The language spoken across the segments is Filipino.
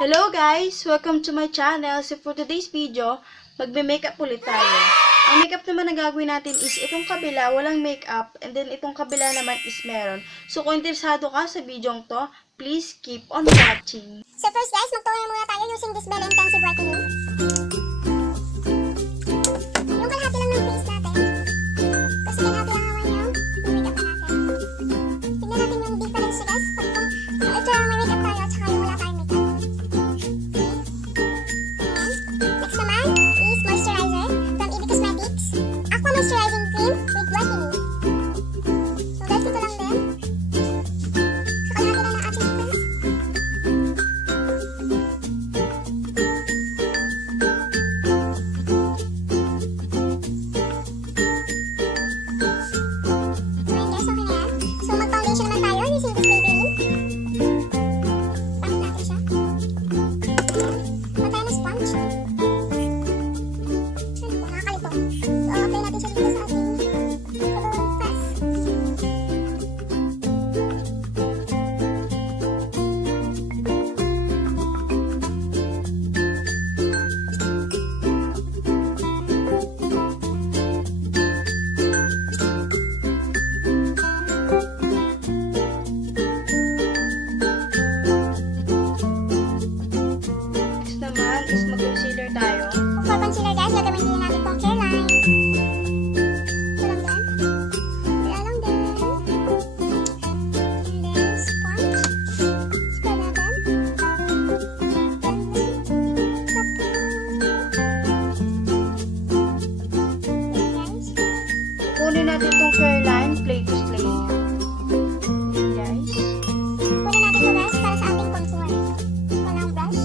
Hello guys! Welcome to my channel. So for today's video, magme-makeup ulit tayo. Ang makeup naman na gagawin natin is itong kabila, walang makeup, and then itong kabila naman is meron. So kung interesado ka sa video to, please keep on watching. So first guys, mag-toner muna tayo using this Bell Intensive Brightening. Yung kalahati lang ng face natin. Kasi kalahati lang naman yung makeup na natin. Tignan natin yung difference guys. Ito yung may makeup tayo at saka yung wala tayong makeup. Next naman is moisturizer from EB Cosmetics. Aqua Moisturizing Cream with Whitening. So guys, ito lang din. So kalahati lang ng ating face. Kunin natin itong Careline Play to Slay. Guys. Kunin natin ito guys para sa ating contour. Ito lang brush.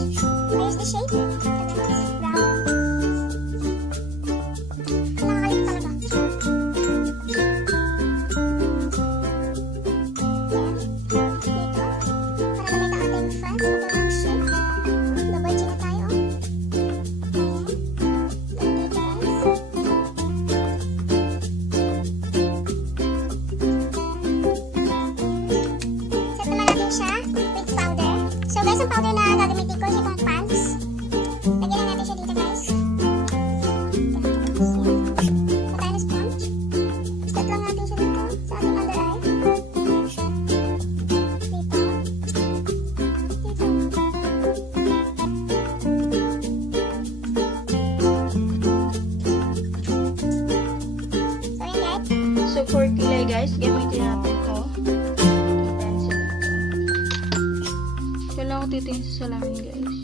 Here's the shade. Ito guys, brown. Nakakalit talaga. Dito. Para gamit ang ating front. Ito lang shade. Double chin na tayo. Guys, ang powder na gagamitin ko is itong pants. Lagyan na natin siya dito guys. Patay na sponge. Step lang natin siya dito sa ating under eye. Dito. Dito. So yun guys. So for kilay guys, gamitin natin ito. Kailangan ko titingin sa salamin guys.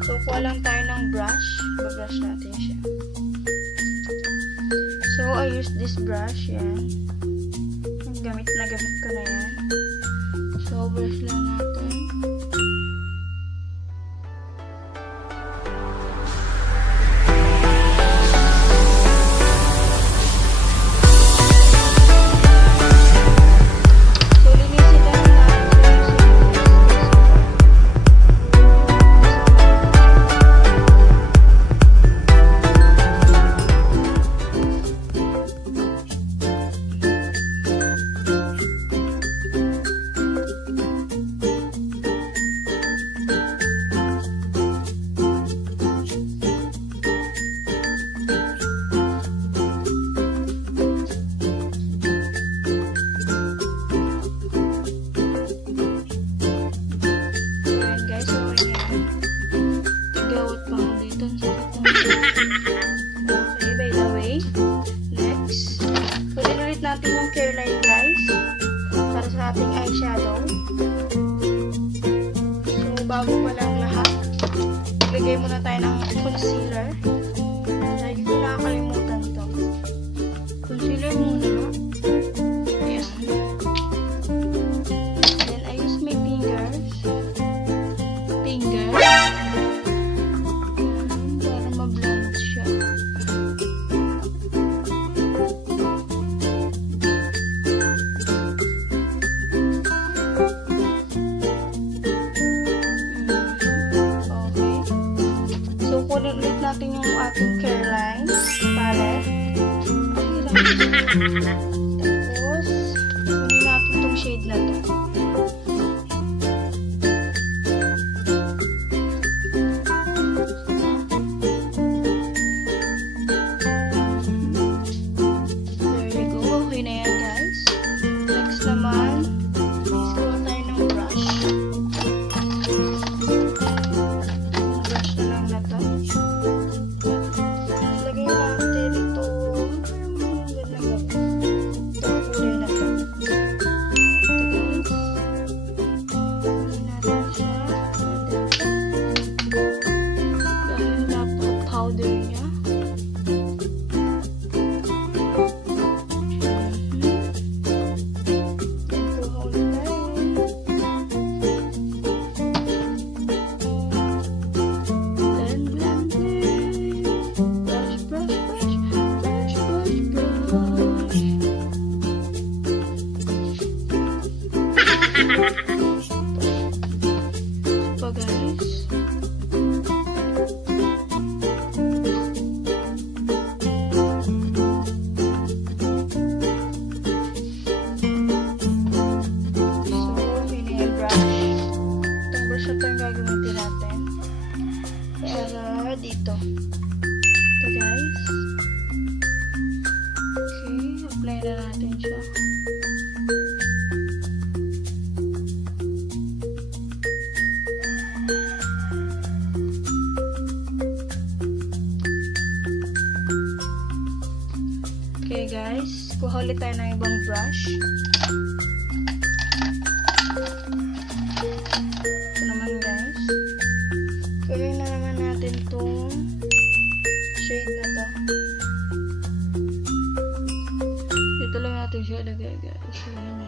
So kuha lang tayo ng brush. Babrush natin siya. So, I use this brush, yan. Gamit ko na yan. So, brush lang natin. So, linisin lang natin. Okay, by the way, next, kunin ulit natin yung Careline guys para sa ating eyeshadow. So, bago pa lang lahat, lagay muna tayo ng concealer. Lagi ko nakakalimutan to. Concealer muna. Ayan. Then, I use my fingers. Para ma-blend siya. kunin ulit natin yung ating care line palette. Tapos, kunin natin itong shade na to. There you go. Okay na yan, guys. Next naman, is kuha tayo ng brush. Brush na lang na to. Lagay natin ito. Itong kulay na to. Ito, guys. Kunin natin siya. Dahil napaka-powder niya. Dito. Ito, guys. Okay, apply na natin siya. Okay, guys. Kuha ulit tayo ng ibang brush. Ito naman, guys. Gawin na naman natin itong shade na to. Dito lang natin siya lagay, guys. Ayan na.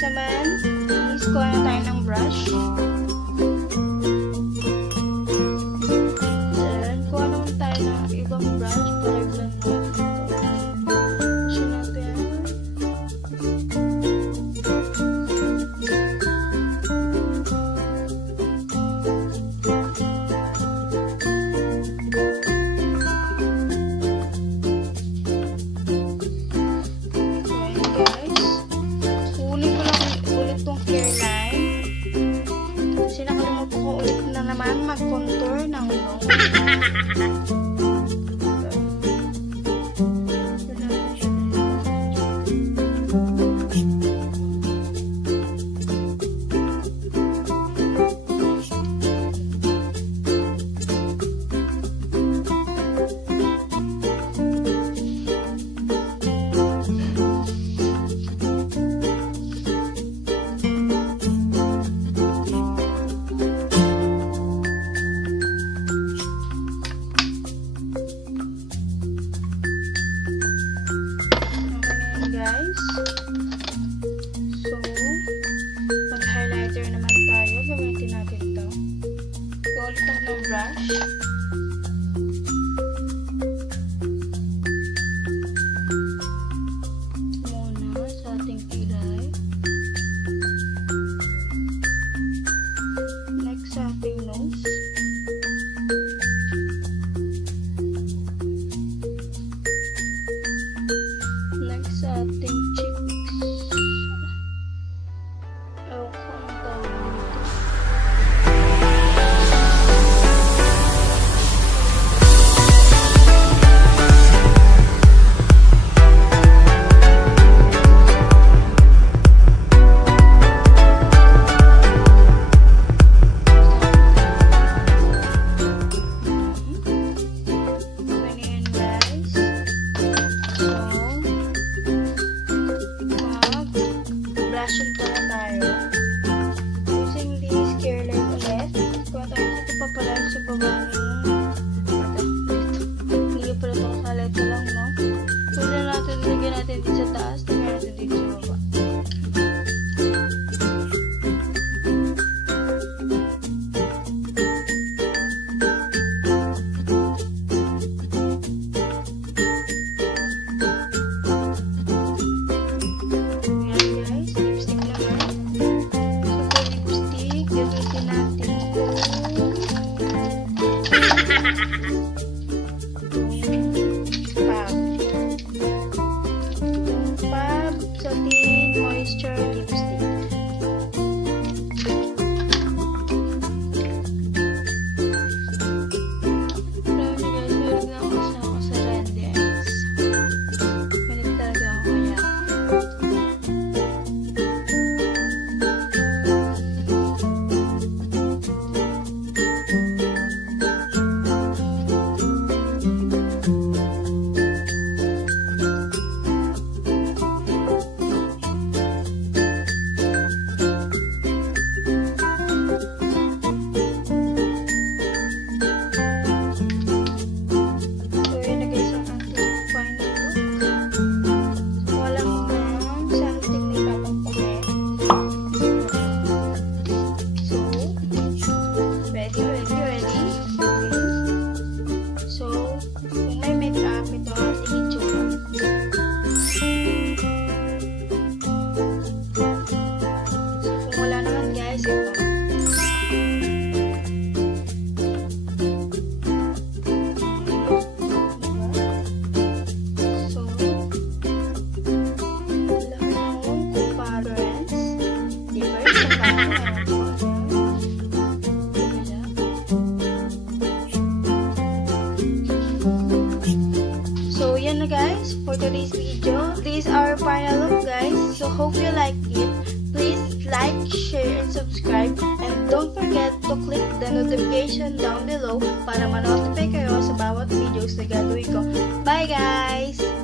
naman is kuha na tayo ng brush. Then, kuha naman tayo ng ibang brush para i-blend natin ito. Brush natin. Mag-contour ng nose. guys. So, mag-highlighter naman tayo. Gamitin natin ito. Ulit ako ng brush. Muna sa ating kilay. Next sa ating nose. Next sa ating cheeks. Ewan ko anong tawag nito. Ganyan guys. So, mag-blushing pa na tayo. Using this care light ulit. Kung ito pa pala sa baba hindi pala ito kasala. Ito lang, no? Lagyan natin dito sa taas. Lagyan natin dito sa baba. Ayan guys, lipstick naman. So, for lipstick, gamitin natin Fab Satin Moisture Lipstick. Alam niyo guys, meron na ako sa red eyes. Ganit talaga ako kaya. So, yun na guys ang ating final look. Walang something na ipapagpakit. So, ready. Okay. So, kung may makeup, ito ang ating itsura. So, kung wala naman guys, ito. So, lahat ng comparance, differs sa parang So, yan na guys for today's video. This is our final look guys. So, hope you like it. Please like, share, and subscribe. And don't forget to click the notification down below para ma-notify kayo sa bawat videos na gagawin ko. Bye guys!